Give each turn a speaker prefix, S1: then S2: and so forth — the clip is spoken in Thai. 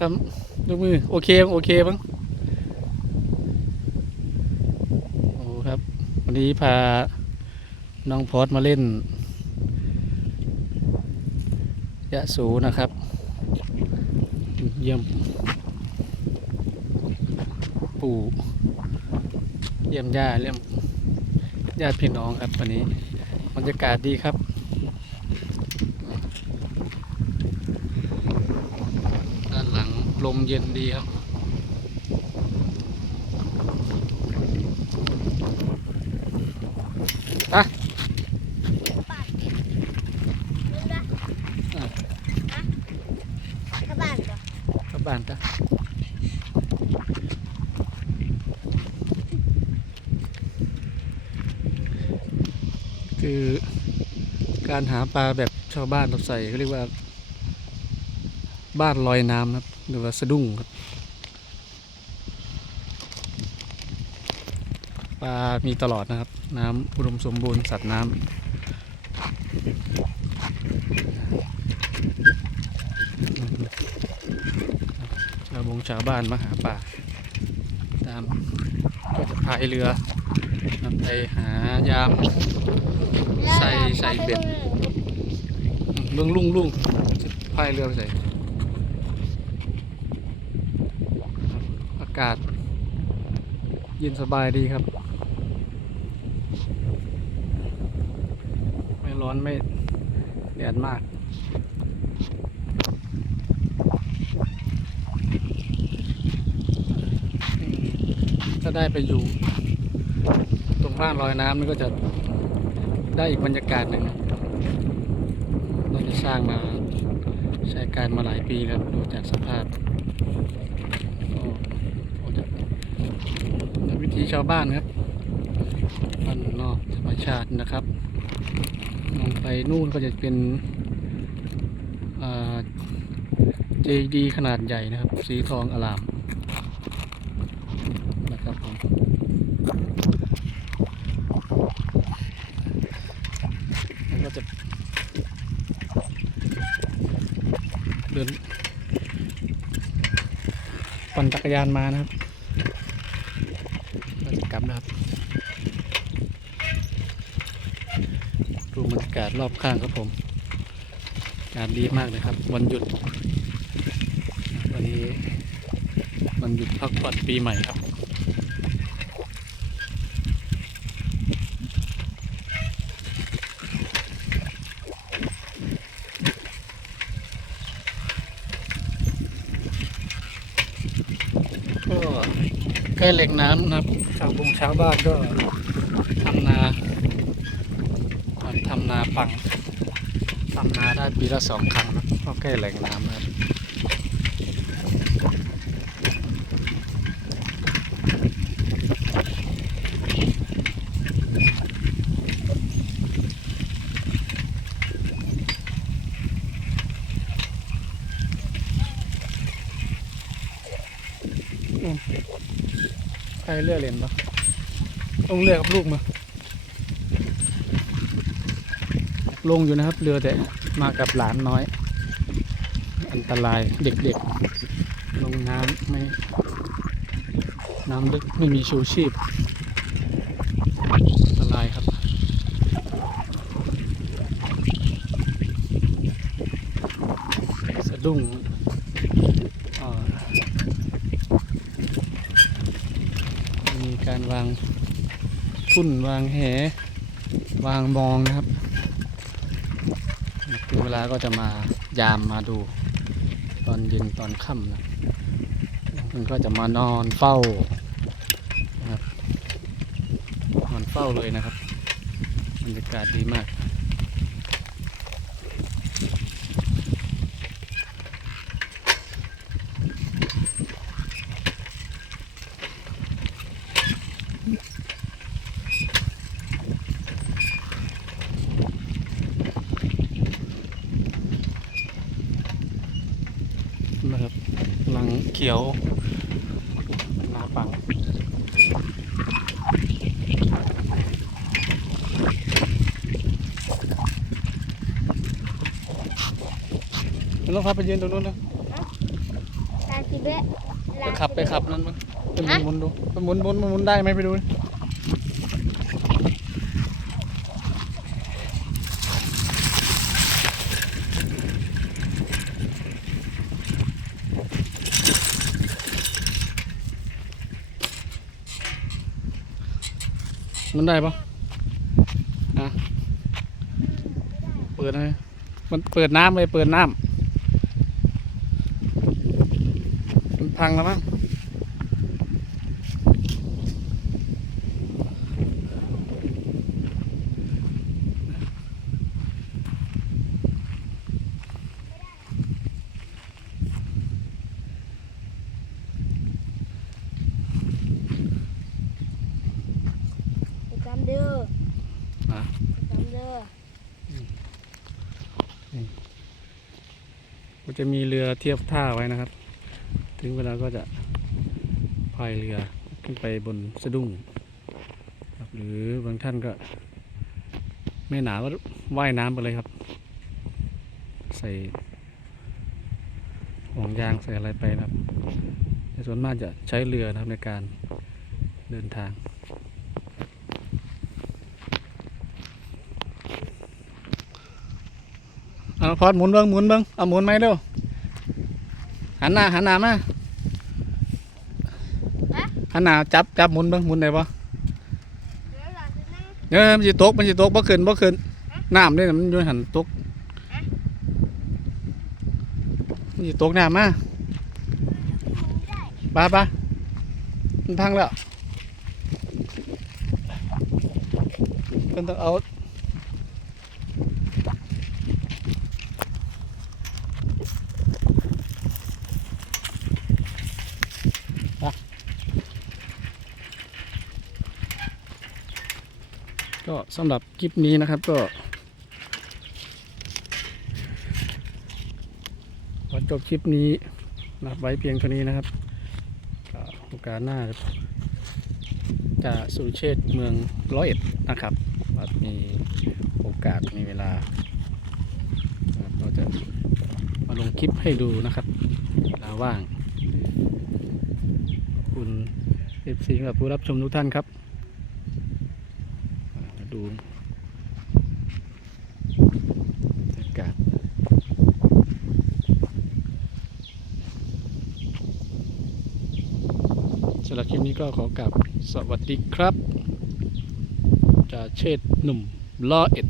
S1: ทำยกมือ โอเคบ้างโอเคบ้างโอ้ครับ วันนี้พาน้องพอดมาเล่น ยะสูนะครับ เยี่ยม ปู่ เยี่ยมย่าเยี่ยมญาติพี่น้องครับวันนี้บรรยากาศดีครับ ด้านห ลมเย็นดีครับอะ
S2: กระบาดก่อน
S1: กลับบ้านจ้ะคือการหาปลาแบบชาวบ้านเราใส่เขาเรียกว่าบ้านลอยน้ำนะครับ หรือว่าสะดุ้งครับปลามีตลอดนะครับ น้ำอุดมสมบูรณ์สัตว์น้ำชาวบงชาวบ้านมาหาปลาตามก็จะพายเรือนำไปหายามใส่ใส่เบ็ดลุงลุงลุงจะพายเรือไปใส่อากาศ เย็นสบายดีครับ ไม่ร้อนไม่แดดมากถ้าได้ไปอยู่ ตรงบ้านลอยน้ำนี่ก็จะได้อีกบรรยากาศหนึ่งเราจะสร้างมาใช้การมาหลายปีแล้วดูจากสภาพก็คงจะ ถีชาวบ้านครับบ้านนอกธรรมชาตินะครับมองไปนู่นก็จะเป็นเจดีขนาดใหญ่นะครับ สีทองอลามนะครับผมมันก็จะเดินปั่นจักรยานมานะครับาจะกลับนะครับดูบรรยากาศรอบข้างครับผมอากาศดีมากเลยครับ วันหยุด วันนี้วันหยุดพักผ่อนปีใหม่ครับ ก็ ใกล้แหล่งน้ำนะครับ ชาวบงชาวบ้านก็ทำนาทำนาปังทำนาได้ปีละสองครั้งนะก็ใกล้แหล่งน้ำนะครับ ใครเลือกเรียนปะต้องเลือกกับลูกมาลงอยู่นะครับ เรือแต่มากับหลานน้อย อันตรายเด็กๆ ลงน้ำไม่น้ำลึกไม่มีชูชีพอันตรายครับสะดุ้งอ่ามีการ วางทุ่นวางแห วางมองนะครับถึงเวลาก็จะมายามมาดู ตอนเย็นตอนค่ำนะมันก็จะมานอนเฝ้านะครับนอนเฝ้าเลยนะครับบรรยากาศดีมาก นะครับกำลัง เขียวหนาปังแล้วพาไปยืนตรงนู้นนะ
S2: ได้เบะ
S1: ไปขับไปขับนั่นมั้งไปหมุนหมุนดูไปหมุนหมุนหมุนได้ไหมไปดูดิ มันได้ปะอะเปิดเลยมันเปิดน้ำเลยเปิดน้ำมันพังแล้วมั้ง
S2: ไปจำเด้อ
S1: อะ
S2: ไปจำเด้อ
S1: ก็จะมีเรือเทียบท่าไว้นะครับ ถึงเวลาก็จะพายเรือขึ้นไปบนสะดุ้งหรือบางท่านก็ไม่หนาวก็ว่ายน้ำไปเลยครับ ใส่ห่วงยางใส่อะไรไปนะครับส่วนมากจะใช้เรือนะครับในการเดินทาง เอา พอดหมุนเบิ้งหมุนเบิ้งเอาหมุนไหมเร็วหันหน้าหันหน้ามาหันหน้าจับจับหมุนเบิ้งหมุนได้ปะ
S2: เดี๋ยวหลานจะนั่ง
S1: เออมันสิตกมันสิตกบ่ขึ้นบ่ขึ้นน้ำนี่น่ะมันอยู่หันตกมันสิตกน้ำมาไปไปมันพังแล้วเพิ่นต้องเอา ก็สำหรับคลิปนี้นะครับก็ขอจบคลิปนี้นะครับไว้เพียงเท่านี้นะครับโอกาสหน้าจะสุรเชษฐ์เมืองร้อยเอ็ดนะครับว่ามีโอกาสมีเวลาเราจะมาลงคลิปให้ดูนะครับเวลาว่าง คุณเอฟซีกับผู้รับชมทุกท่านครับ มาดูบรรยากาศสำหรับคลิปนี้ก็ขอกลับสวัสดีครับจ่าเชษฐ์หนุ่มล้อเอ็ด